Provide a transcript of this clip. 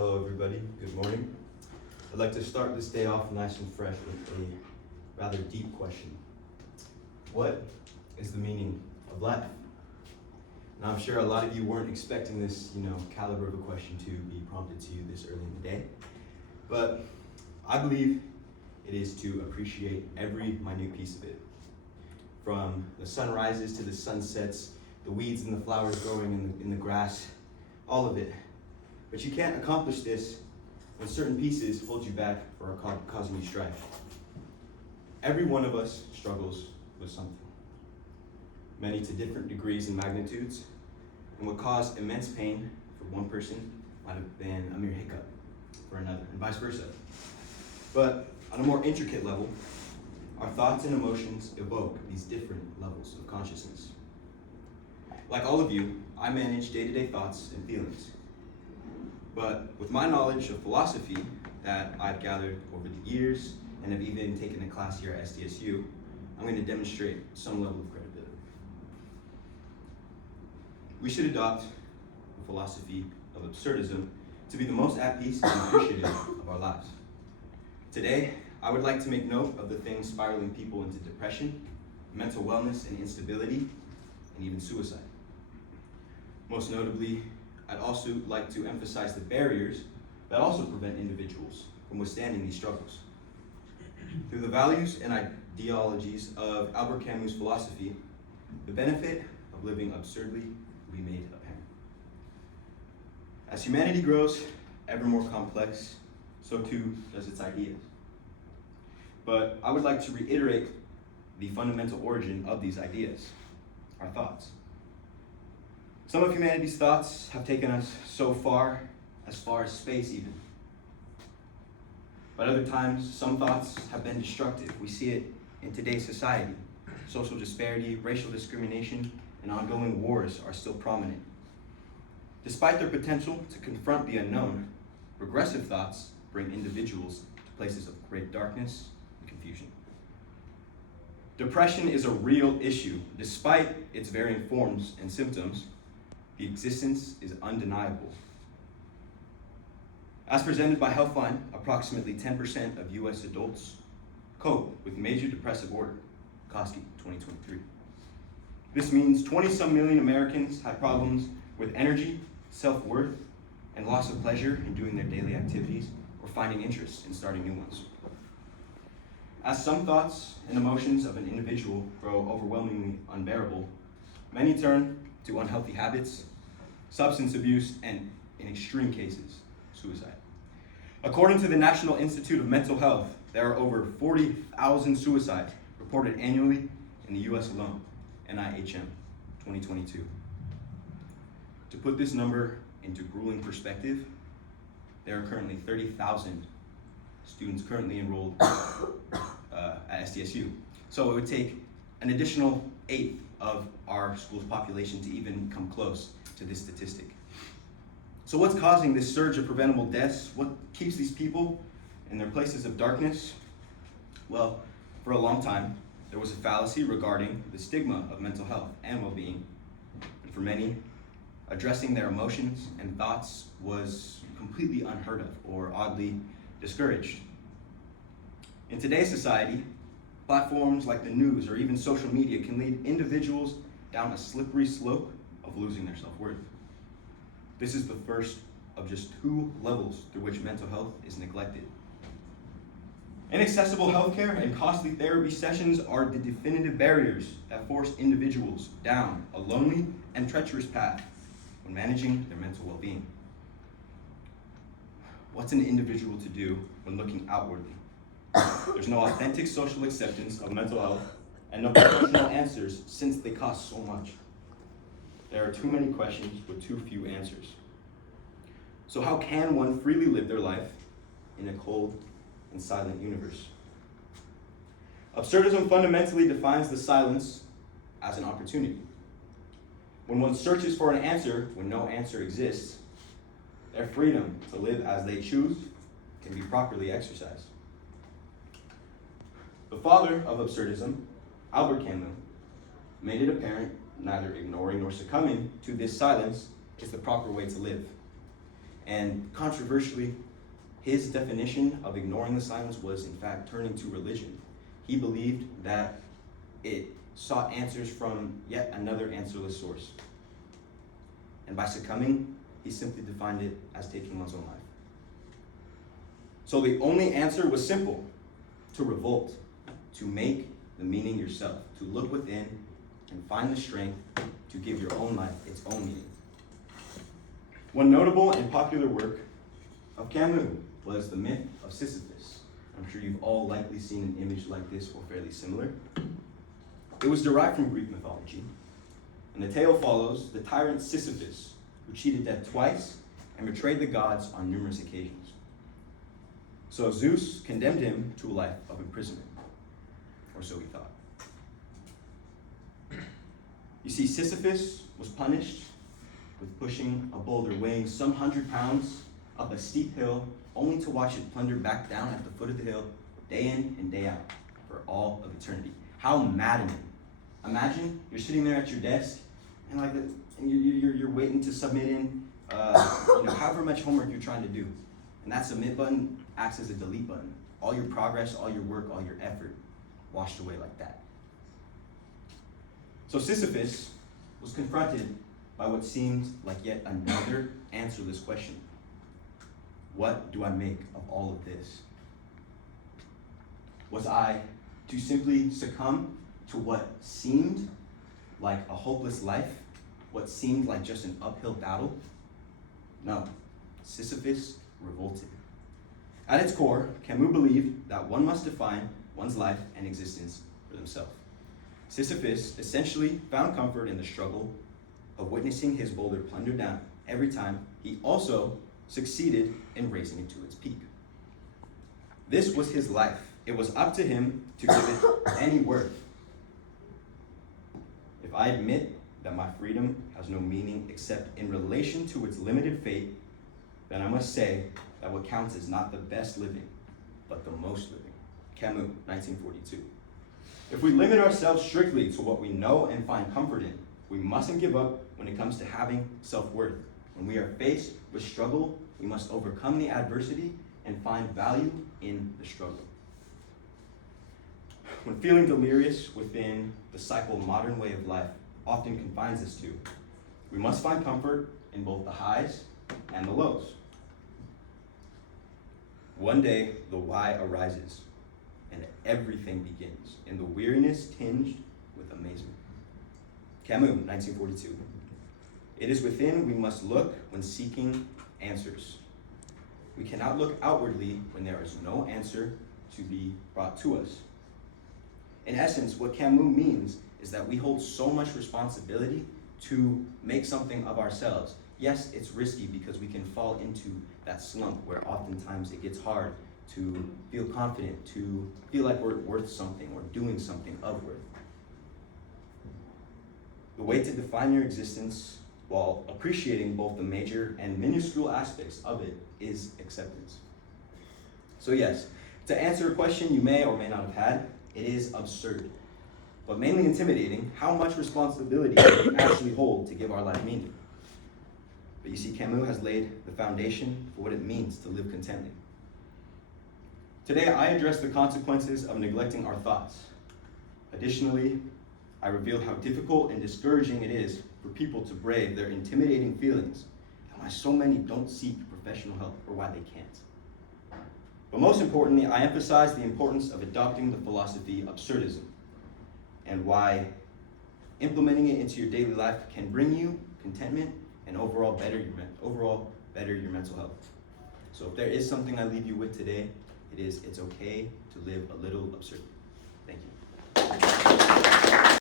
Hello everybody, good morning. I'd like to start this day off nice and fresh with a rather deep question. What is the meaning of life? Now I'm sure a lot of you weren't expecting this, caliber of a question to be prompted to you this early in the day. But I believe it is to appreciate every minute piece of it. From the sunrises to the sunsets, the weeds and the flowers growing in the grass, all of it. But you can't accomplish this when certain pieces hold you back or are causing you strife. Every one of us struggles with something, many to different degrees and magnitudes, and what caused immense pain for one person might have been a mere hiccup for another, and vice versa. But on a more intricate level, our thoughts and emotions evoke these different levels of consciousness. Like all of you, I manage day-to-day thoughts and feelings. But with my knowledge of philosophy that I've gathered over the years and have even taken a class here at SDSU, I'm going to demonstrate some level of credibility. We should adopt the philosophy of absurdism to be the most at peace and appreciative of our lives. Today, I would like to make note of the things spiraling people into depression, mental wellness and instability, and even suicide. Most notably, I'd also like to emphasize the barriers that also prevent individuals from withstanding these struggles. Through the values and ideologies of Albert Camus' philosophy, the benefit of living absurdly will be made apparent. As humanity grows ever more complex, so too does its ideas. But I would like to reiterate the fundamental origin of these ideas, our thoughts. Some of humanity's thoughts have taken us so far as space even. But other times, some thoughts have been destructive. We see it in today's society. Social disparity, racial discrimination, and ongoing wars are still prominent. Despite their potential to confront the unknown, regressive thoughts bring individuals to places of great darkness and confusion. Depression is a real issue. Despite its varying forms and symptoms, the existence is undeniable. As presented by Healthline, approximately 10% of US adults cope with major depressive order, Koski 2023. This means 20-some million Americans have problems with energy, self-worth, and loss of pleasure in doing their daily activities or finding interest in starting new ones. As some thoughts and emotions of an individual grow overwhelmingly unbearable, many turn to unhealthy habits, substance abuse, and in extreme cases, suicide. According to the National Institute of Mental Health, there are over 40,000 suicides reported annually in the US alone, NIHM 2022. To put this number into grueling perspective, there are currently 30,000 students currently enrolled at SDSU. So it would take an additional 1/8 of our school's population to even come close to this statistic. So what's causing this surge of preventable deaths? What keeps these people in their places of darkness? Well, for a long time, there was a fallacy regarding the stigma of mental health and well-being. And for many, addressing their emotions and thoughts was completely unheard of or oddly discouraged. In today's society, platforms like the news or even social media can lead individuals down a slippery slope of losing their self-worth. This is the first of just 2 levels through which mental health is neglected. Inaccessible healthcare and costly therapy sessions are the definitive barriers that force individuals down a lonely and treacherous path when managing their mental well-being. What's an individual to do when looking outwardly? There's no authentic social acceptance of mental health and no professional answers since they cost so much. There are too many questions with too few answers. So how can one freely live their life in a cold and silent universe? Absurdism fundamentally defines the silence as an opportunity. When one searches for an answer when no answer exists, their freedom to live as they choose can be properly exercised. The father of absurdism, Albert Camus, made it apparent neither ignoring nor succumbing to this silence is the proper way to live. And controversially, his definition of ignoring the silence was in fact turning to religion. He believed that it sought answers from yet another answerless source. And by succumbing, he simply defined it as taking one's own life. So the only answer was simple: to revolt, to make the meaning yourself, to look within and find the strength to give your own life its own meaning. One notable and popular work of Camus was The Myth of Sisyphus. I'm sure you've all likely seen an image like this or fairly similar. It was derived from Greek mythology, and the tale follows the tyrant Sisyphus, who cheated death twice and betrayed the gods on numerous occasions. So Zeus condemned him to a life of imprisonment, or so he thought. You see, Sisyphus was punished with pushing a boulder weighing some 100 pounds up a steep hill, only to watch it plunder back down at the foot of the hill day in and day out for all of eternity. How maddening. Imagine you're sitting there at your desk and you're waiting to submit in however much homework you're trying to do. And that submit button acts as a delete button. All your progress, all your work, all your effort washed away like that. So Sisyphus was confronted by what seemed like yet another answerless question. What do I make of all of this? Was I to simply succumb to what seemed like a hopeless life, what seemed like just an uphill battle? No, Sisyphus revolted. At its core, Camus believed that one must define one's life and existence for themselves. Sisyphus essentially found comfort in the struggle of witnessing his boulder plunder down every time he also succeeded in raising it to its peak. This was his life. It was up to him to give it any worth. If I admit that my freedom has no meaning except in relation to its limited fate, then I must say that what counts is not the best living, but the most living. Camus, 1942. If we limit ourselves strictly to what we know and find comfort in, we mustn't give up when it comes to having self-worth. When we are faced with struggle, we must overcome the adversity and find value in the struggle. When feeling delirious within the cycle modern way of life often confines us to, we must find comfort in both the highs and the lows. One day, the why arises, and everything begins in the weariness tinged with amazement. Camus, 1942. It is within we must look when seeking answers. We cannot look outwardly when there is no answer to be brought to us. In essence, what Camus means is that we hold so much responsibility to make something of ourselves. Yes, it's risky because we can fall into that slump where oftentimes it gets hard to feel confident, to feel like we're worth something or doing something of worth. The way to define your existence while appreciating both the major and minuscule aspects of it is acceptance. So yes, to answer a question you may or may not have had, it is absurd, but mainly intimidating how much responsibility we actually hold to give our life meaning. But you see, Camus has laid the foundation for what it means to live contently. Today, I address the consequences of neglecting our thoughts. Additionally, I reveal how difficult and discouraging it is for people to brave their intimidating feelings, and why so many don't seek professional help, or why they can't. But most importantly, I emphasize the importance of adopting the philosophy Absurdism, and why implementing it into your daily life can bring you contentment and overall better your mental health. So if there is something I leave you with today, it's okay to live a little absurd. Thank you.